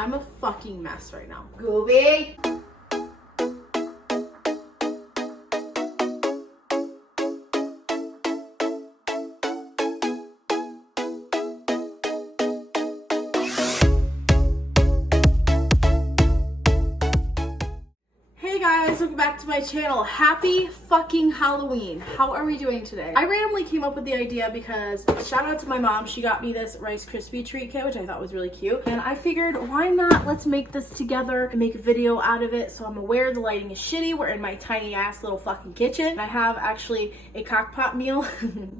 I'm a fucking mess right now. Gooby! Welcome back to my channel. Happy fucking Halloween. How are we doing today? I randomly came up with the idea because shout out to my mom. She got me this Rice Krispie treat kit, which I thought was really cute. And I figured, why not? Let's make this together and make a video out of it. So I'm aware the lighting is shitty. We're in my tiny ass little fucking kitchen. I have actually a crock-pot meal.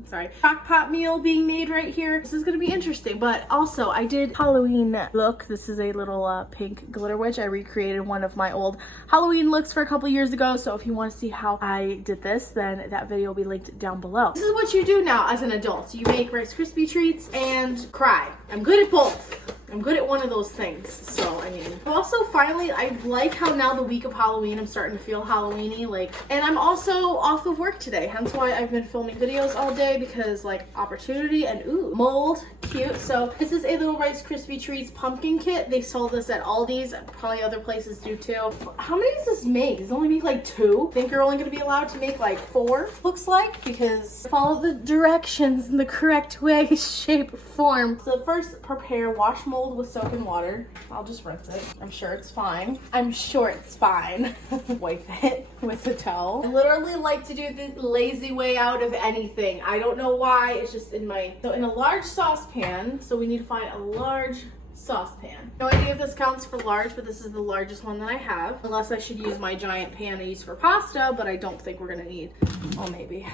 Sorry. Crock-pot meal being made right here. This is gonna be interesting. But also, I did Halloween look. This is a little pink glitter witch. I recreated one of my old Halloween looks for a couple years ago, so if you want to see how I did this, then that video will be linked down below. This is what you do now as an adult. You make Rice Krispie treats and cry. I'm good at both. I'm good at one of those things. So, I mean, also finally, I like how now the week of Halloween, I'm starting to feel Halloween-y, like, and I'm also off of work today, hence why I've been filming videos all day, because like opportunity and ooh, mold, cute. So this is a little Rice Krispie treats pumpkin kit. They sold this at Aldi's, probably other places do too. How many does this make? Does it only make like 2? I think you're only gonna be allowed to make like 4, looks like, because follow the directions in the correct way, shape, form. So first, prepare wash mold with soap and water. I'll just rinse it. I'm sure it's fine. I'm sure it's fine. Wipe it with a towel. I literally like to do the lazy way out of anything. I don't know why. It's just in my... So in a large saucepan, so we need to find a large saucepan. No idea if this counts for large, but this is the largest one that I have. Unless I should use my giant pan I use for pasta, but I don't think we're gonna need... Oh, maybe.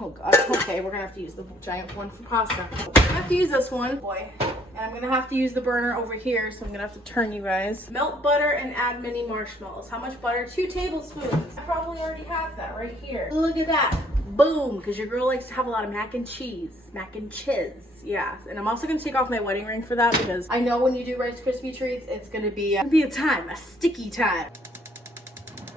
Oh god, okay, we're gonna have to use the giant one for pasta. I'm gonna have to use this one, boy. And I'm gonna have to use the burner over here, so I'm gonna have to turn you guys. Melt butter and add mini marshmallows. How much butter? 2 tablespoons. I probably already have that right here. Look at that. Boom, because your girl likes to have a lot of mac and cheese. Mac and chiz, yeah. And I'm also gonna take off my wedding ring for that, because I know when you do Rice Krispie treats, it's gonna be a time, a sticky time.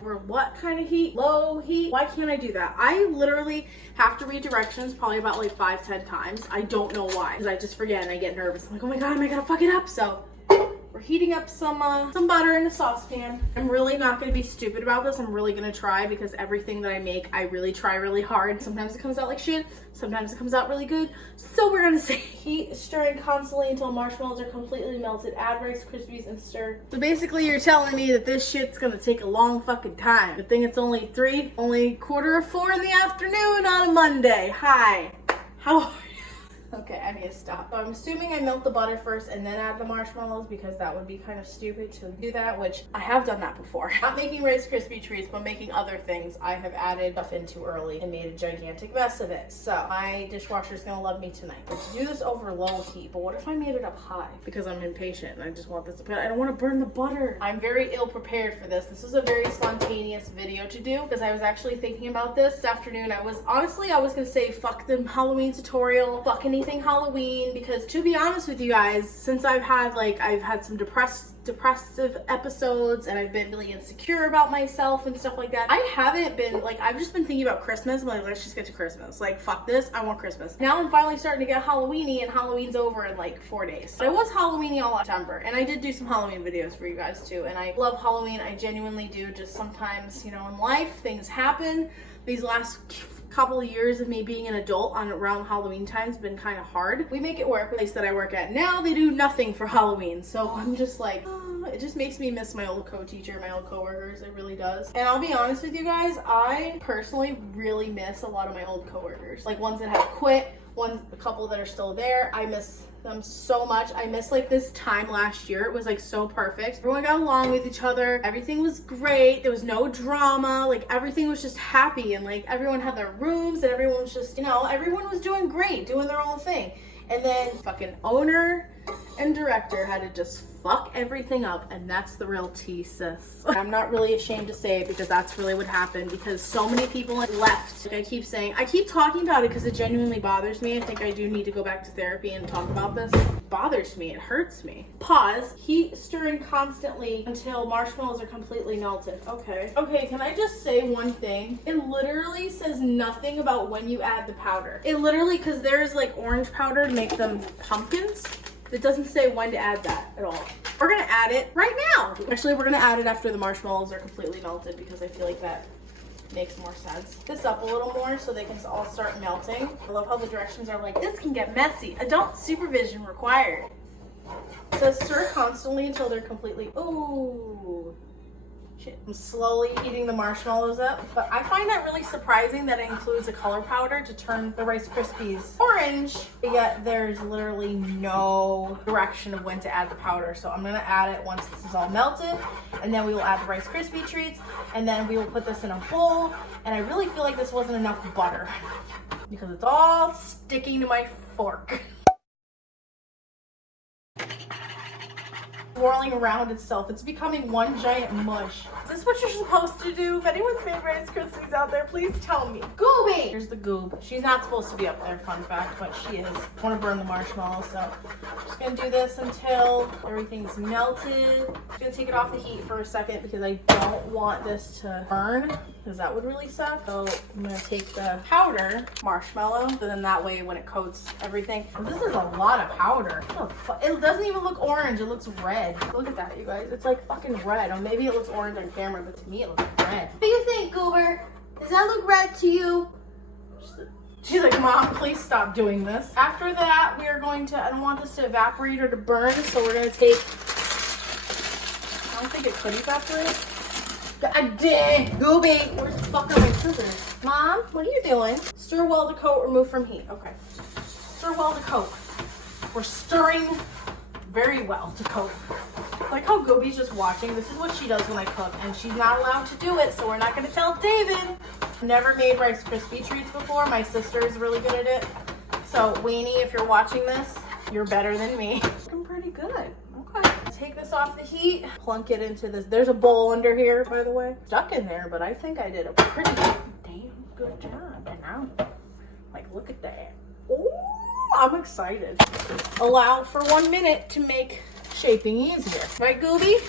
Or what kind of heat? Low heat? Why can't I do that? I literally have to read directions probably about like 5-10 times. I don't know why, because I just forget and I get nervous. I'm like, oh my god, am I gonna fuck it up? So we're heating up some butter in the saucepan. I'm really not gonna be stupid about this. I'm really gonna try, because everything that I make, I really try really hard. Sometimes it comes out like shit. Sometimes it comes out really good. So we're gonna say heat, stirring constantly until marshmallows are completely melted. Add Rice Krispies and stir. So basically you're telling me that this shit's gonna take a long fucking time. Good thing it's only 3:45 in the afternoon on a Monday. Hi, how are you? Okay, I need to stop. So I'm assuming I melt the butter first and then add the marshmallows, because that would be kind of stupid to do that, which I have done that before. Not making Rice Krispie treats, but making other things. I have added stuff in too early and made a gigantic mess of it. So my dishwasher's gonna love me tonight. But to do this over low heat, but what if I made it up high? Because I'm impatient and I just want this to, but I don't want to burn the butter. I'm very ill prepared for this. This was a very spontaneous video to do, because I was actually thinking about this afternoon. I was gonna say fuck the Halloween tutorial, fuck anything Halloween, because to be honest with you guys, since I've had some depressive episodes and I've been really insecure about myself and stuff like that, I haven't been like, I've just been thinking about Christmas. I'm like, let's just get to Christmas. Like, fuck this, I want Christmas. Now I'm finally starting to get Halloween-y, and Halloween's over in like 4 days. But I was Halloween-y all September, and I did do some Halloween videos for you guys too, and I love Halloween. I genuinely do. Just sometimes, you know, in life things happen. These last couple of years of me being an adult on around Halloween time's been kind of hard. We make it work. The place that I work at now, they do nothing for Halloween, so I'm just like, oh, it just makes me miss my old co-teacher, my old co-workers. It really does. And I'll be honest with you guys, I personally really miss a lot of my old co-workers, like ones that have quit, a couple that are still there. I miss them so much. I miss like this time last year. It was like so perfect. Everyone got along with each other. Everything was great. There was no drama. Like everything was just happy, and like everyone had their rooms, and everyone was just, you know, everyone was doing great, doing their own thing. And then fucking owner and director had to just fuck everything up, and that's the real tea, sis. I'm not really ashamed to say it, because that's really what happened, because so many people left. Like I keep saying, I keep talking about it because it genuinely bothers me. I think I do need to go back to therapy and talk about this. It bothers me, it hurts me. Pause. Heat stirring constantly until marshmallows are completely melted. Okay, can I just say one thing? It literally says nothing about when you add the powder. It literally, because there's like orange powder to make them pumpkins. It doesn't say when to add that at all. We're gonna add it right now. Actually, we're gonna add it after the marshmallows are completely melted because I feel like that makes more sense. This up a little more so they can all start melting. I love how the directions are like, this can get messy. Adult supervision required. It says stir constantly until they're completely, ooh. Shit. I'm slowly heating the marshmallows up, but I find that really surprising that it includes a color powder to turn the Rice Krispies orange, yet there's literally no direction of when to add the powder. So I'm gonna add it once this is all melted, and then we will add the Rice Krispie treats, and then we will put this in a bowl. And I really feel like this wasn't enough butter because it's all sticking to my fork. Swirling around itself. It's becoming one giant mush. Is this what you're supposed to do? If anyone's made Rice Krispies out there, please tell me. Gooby! Here's the goob. She's not supposed to be up there, fun fact, but she is. I want to burn the marshmallows, so I'm just going to do this until everything's melted. I'm just going to take it off the heat for a second because I don't want this to burn because that would really suck. So I'm going to take the powder marshmallow, so then that way when it coats everything. This is a lot of powder. It doesn't even look orange. It looks red. Look at that, you guys. It's like fucking red. Or maybe it looks orange on camera, but to me it looks red. What do you think, Goober? Does that look red to you? She's like, Mom, please stop doing this. After that, we are going to, I don't want this to evaporate or to burn, so we're going to take, I don't think it could evaporate. God dang, Gooby. Where's the fuck are my scissors? Mom, what are you doing? Stir well to coat, remove from heat. Okay. Stir well to coat. We're stirring very well to coat. Like how Gooby's just watching. This is what she does when I cook, and she's not allowed to do it, so we're not going to tell David. Never made Rice Krispie treats before. My sister is really good at it. So Weenie, if you're watching this, you're better than me. Looking pretty good. Okay. Take this off the heat. Plunk it into this. There's a bowl under here, by the way. Stuck in there, but I think I did a pretty damn good job. And now, like, look at that. Ooh. I'm excited. Allow for 1 minute to make shaping easier. Right, Gooby?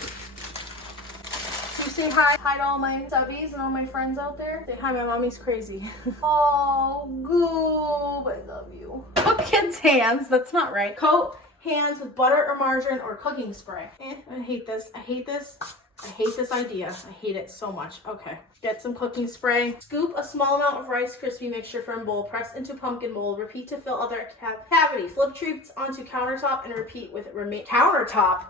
You say hi. Hi to all my subbies and all my friends out there. Say hi, my mommy's crazy. Oh, Goob, I love you. Cook kids' hands. That's not right. Coat hands with butter or margarine or cooking spray. I hate this. I hate this. I hate this idea. I hate it so much. Okay. Get some cooking spray. Scoop a small amount of Rice Krispie mixture from bowl. Press into pumpkin mold. Repeat to fill other cavity. Flip treats onto countertop and repeat with countertop?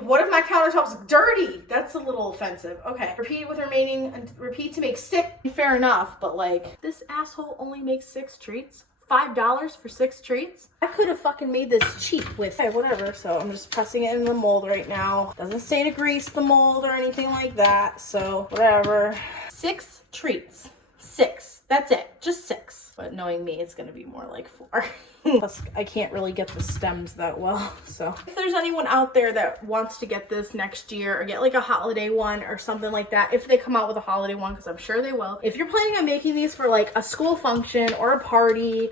What if my countertop's dirty? That's a little offensive. Okay. Repeat with remaining and repeat to make 6. Fair enough, but like, this asshole only makes 6 treats. $5 for 6 treats? I could have fucking made this cheap with, okay, whatever. So I'm just pressing it in the mold right now. Doesn't say to grease the mold or anything like that. So whatever. 6 treats. 6. That's it. Just 6. But knowing me, it's going to be more like 4. Plus, I can't really get the stems that well. So if there's anyone out there that wants to get this next year or get like a holiday one or something like that, if they come out with a holiday one, because I'm sure they will. If you're planning on making these for like a school function or a party,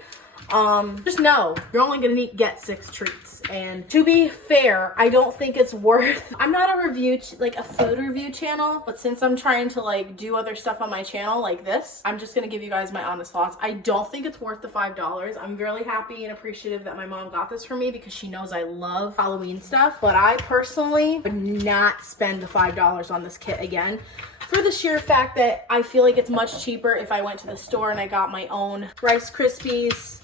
just know you're only gonna get 6 treats. And to be fair, I don't think it's worth, I'm not a review, like a food review channel, but since I'm trying to like do other stuff on my channel like this, I'm just gonna give you guys my honest thoughts. I don't think it's worth the $5. I'm really happy and appreciative that my mom got this for me because she knows I love Halloween stuff, but I personally would not spend the $5 on this kit again, for the sheer fact that I feel like it's much cheaper if I went to the store and I got my own Rice Krispies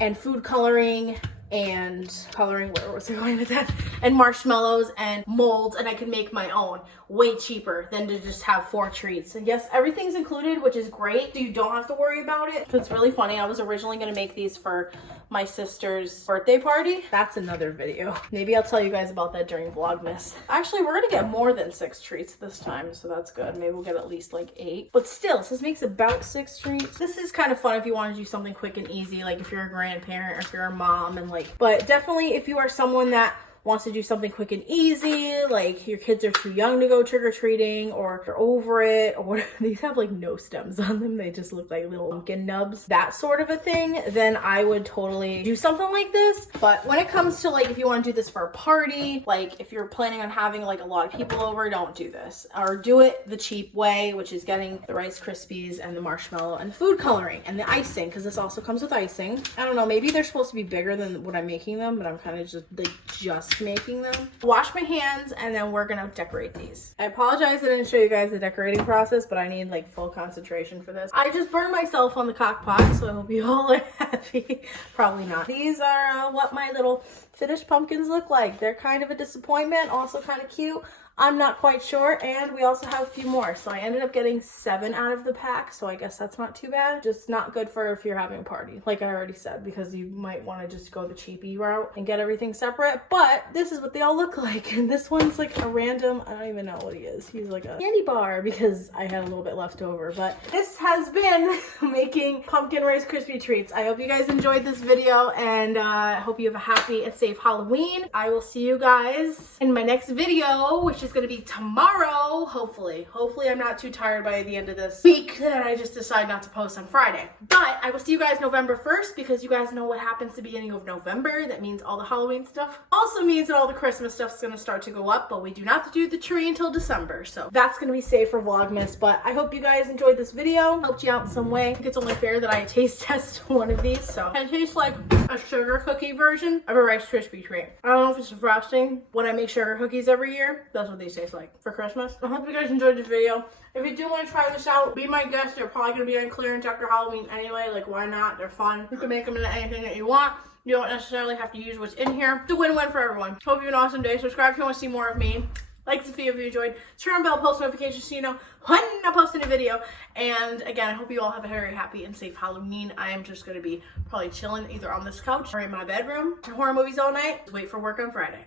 and food coloring and where was I going with that? And marshmallows and molds, and I could make my own way cheaper than to just have 4 treats. And yes, everything's included, which is great. So you don't have to worry about it. It's really funny. I was originally going to make these for my sister's birthday party. That's another video. Maybe I'll tell you guys about that during Vlogmas. Actually, we're going to get more than 6 treats this time, so that's good. Maybe we'll get at least like 8. But still, this makes about 6 treats. This is kind of fun if you want to do something quick and easy, like if you're a grandparent or if you're a mom and like, but definitely if you are someone that wants to do something quick and easy, like your kids are too young to go trick-or-treating or they're over it, or whatever. These have like no stems on them. They just look like little pumpkin nubs. That sort of a thing, then I would totally do something like this. But when it comes to like if you want to do this for a party, like if you're planning on having like a lot of people over, don't do this. Or do it the cheap way, which is getting the Rice Krispies and the marshmallow and the food coloring and the icing, because this also comes with icing. I don't know, maybe they're supposed to be bigger than what I'm making them, but I'm kind of just making them. Wash my hands and then we're gonna decorate these. I apologize I didn't show you guys the decorating process, but I need like full concentration for this. I just burned myself on the crock pot, so I hope you all are happy. Probably not. These are what my little finished pumpkins look like. They're kind of a disappointment, also kind of cute. I'm not quite sure, and we also have a few more. So I ended up getting 7 out of the pack, so I guess that's not too bad. Just not good for if you're having a party, like I already said, because you might want to just go the cheapy route and get everything separate. But this is what they all look like, and this one's like a random, I don't even know what he is. He's like a candy bar because I had a little bit left over. But this has been making pumpkin Rice Krispie treats. I hope you guys enjoyed this video, and I hope you have a happy and safe Halloween. I will see you guys in my next video, which is going to be tomorrow, hopefully. Hopefully I'm not too tired by the end of this week that I just decide not to post on Friday. But I will see you guys November 1st, because you guys know what happens at the beginning of November. That means all the Halloween stuff. Also means that all the Christmas stuff is going to start to go up, but we do not have to do the tree until December. So that's going to be safe for Vlogmas. But I hope you guys enjoyed this video. Helped you out in some way. I think it's only fair that I taste test one of these. So it tastes like a sugar cookie version of a Rice Krispie treat. I don't know if it's frosting. When I make sugar cookies every year, that's what these taste like for Christmas. I hope you guys enjoyed this video. If you do want to try this out, be my guest. They're probably going to be on clearance after Halloween anyway. Like, why not? They're fun. You can make them into anything that you want. You don't necessarily have to use what's in here. It's a win-win for everyone. Hope you have an awesome day. Subscribe if you want to see more of me. Like this video if you enjoyed. Turn on bell post notifications so you know when I post a new video. And again, I hope you all have a very happy and safe Halloween. I am just going to be probably chilling either on this couch or in my bedroom. Horror movies all night. Wait for work on Friday.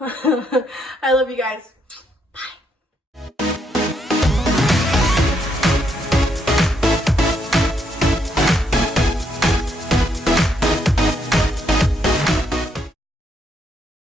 I love you guys.